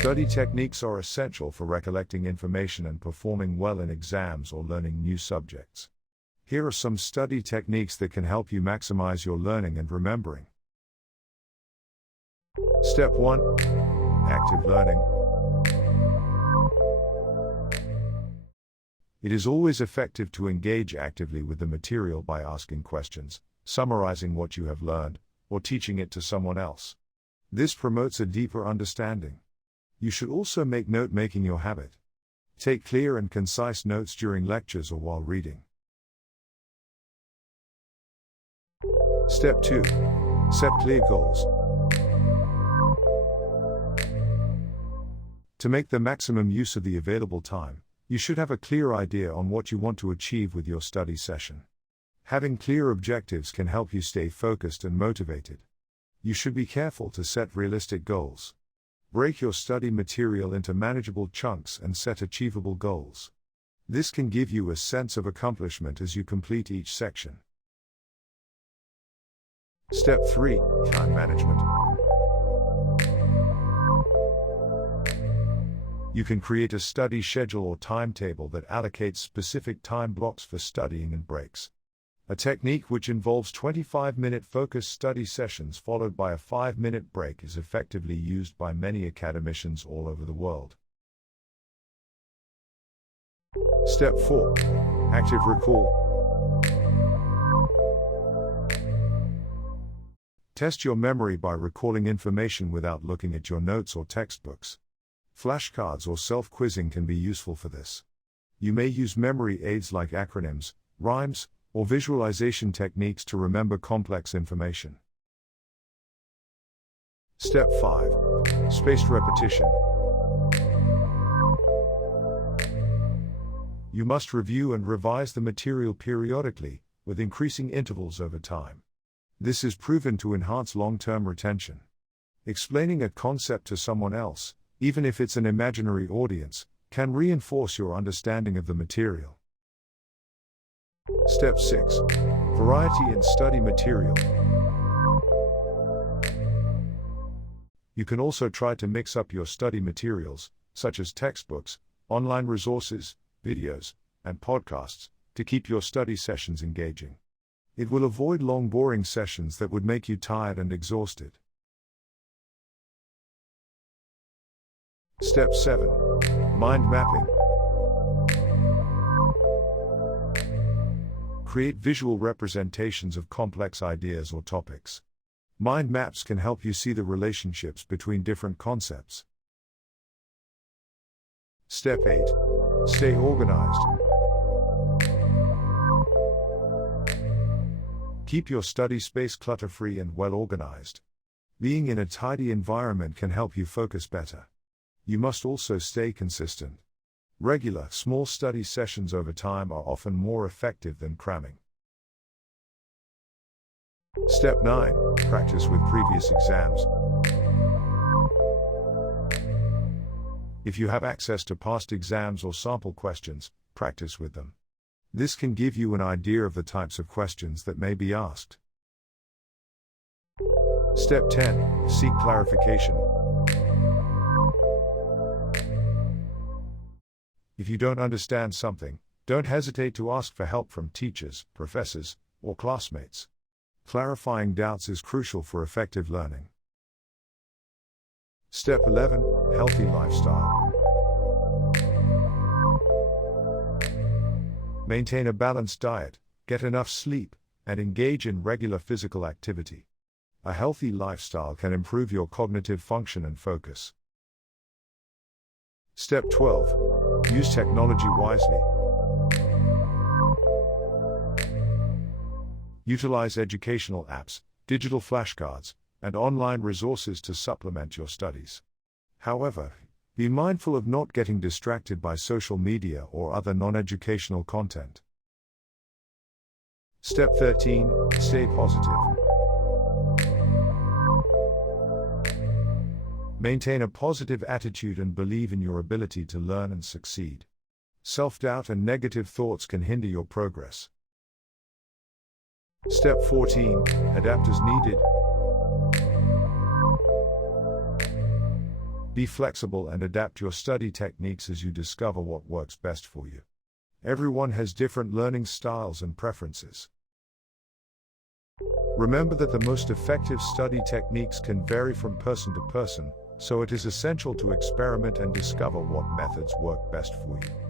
Study techniques are essential for recollecting information and performing well in exams or learning new subjects. Here are some study techniques that can help you maximize your learning and remembering. Step 1. Active learning. It is always effective to engage actively with the material by asking questions, summarizing what you have learned, or teaching it to someone else. This promotes a deeper understanding. You should also make note-making your habit. Take clear and concise notes during lectures or while reading. Step 2. Set clear goals. To make the maximum use of the available time, you should have a clear idea on what you want to achieve with your study session. Having clear objectives can help you stay focused and motivated. You should be careful to set realistic goals. Break your study material into manageable chunks and set achievable goals. This can give you a sense of accomplishment as you complete each section. Step 3. Time management. You can create a study schedule or timetable that allocates specific time blocks for studying and breaks. A technique which involves 25-minute focused study sessions followed by a 5-minute break is effectively used by many academicians all over the world. Step 4. Active recall. Test your memory by recalling information without looking at your notes or textbooks. Flashcards or self-quizzing can be useful for this. You may use memory aids like acronyms, rhymes, or visualization techniques to remember complex information. Step 5. Spaced repetition. You must review and revise the material periodically, with increasing intervals over time. This is proven to enhance long-term retention. Explaining a concept to someone else, even if it's an imaginary audience, can reinforce your understanding of the material. Step 6. Variety in study material. You can also try to mix up your study materials, such as textbooks, online resources, videos, and podcasts, to keep your study sessions engaging. It will avoid long boring sessions that would make you tired and exhausted. Step 7. Mind mapping. Create visual representations of complex ideas or topics. Mind maps can help you see the relationships between different concepts. Step 8. Stay organized. Keep your study space clutter-free and well organized. Being in a tidy environment can help you focus better. You must also stay consistent. Regular, small study sessions over time are often more effective than cramming. Step 9. Practice with previous exams. If you have access to past exams or sample questions, practice with them. This can give you an idea of the types of questions that may be asked. Step 10. Seek clarification. If you don't understand something, don't hesitate to ask for help from teachers, professors, or classmates. Clarifying doubts is crucial for effective learning. Step 11. Healthy lifestyle. Maintain a balanced diet, get enough sleep, and engage in regular physical activity. A healthy lifestyle can improve your cognitive function and focus. Step 12. Use technology wisely. Utilize educational apps, digital flashcards, and online resources to supplement your studies. However, be mindful of not getting distracted by social media or other non-educational content. Step 13. Stay positive. Maintain a positive attitude and believe in your ability to learn and succeed. Self-doubt and negative thoughts can hinder your progress. Step 14. Adapt as needed. Be flexible and adapt your study techniques as you discover what works best for you. Everyone has different learning styles and preferences. Remember that the most effective study techniques can vary from person to person, so it is essential to experiment and discover what methods work best for you.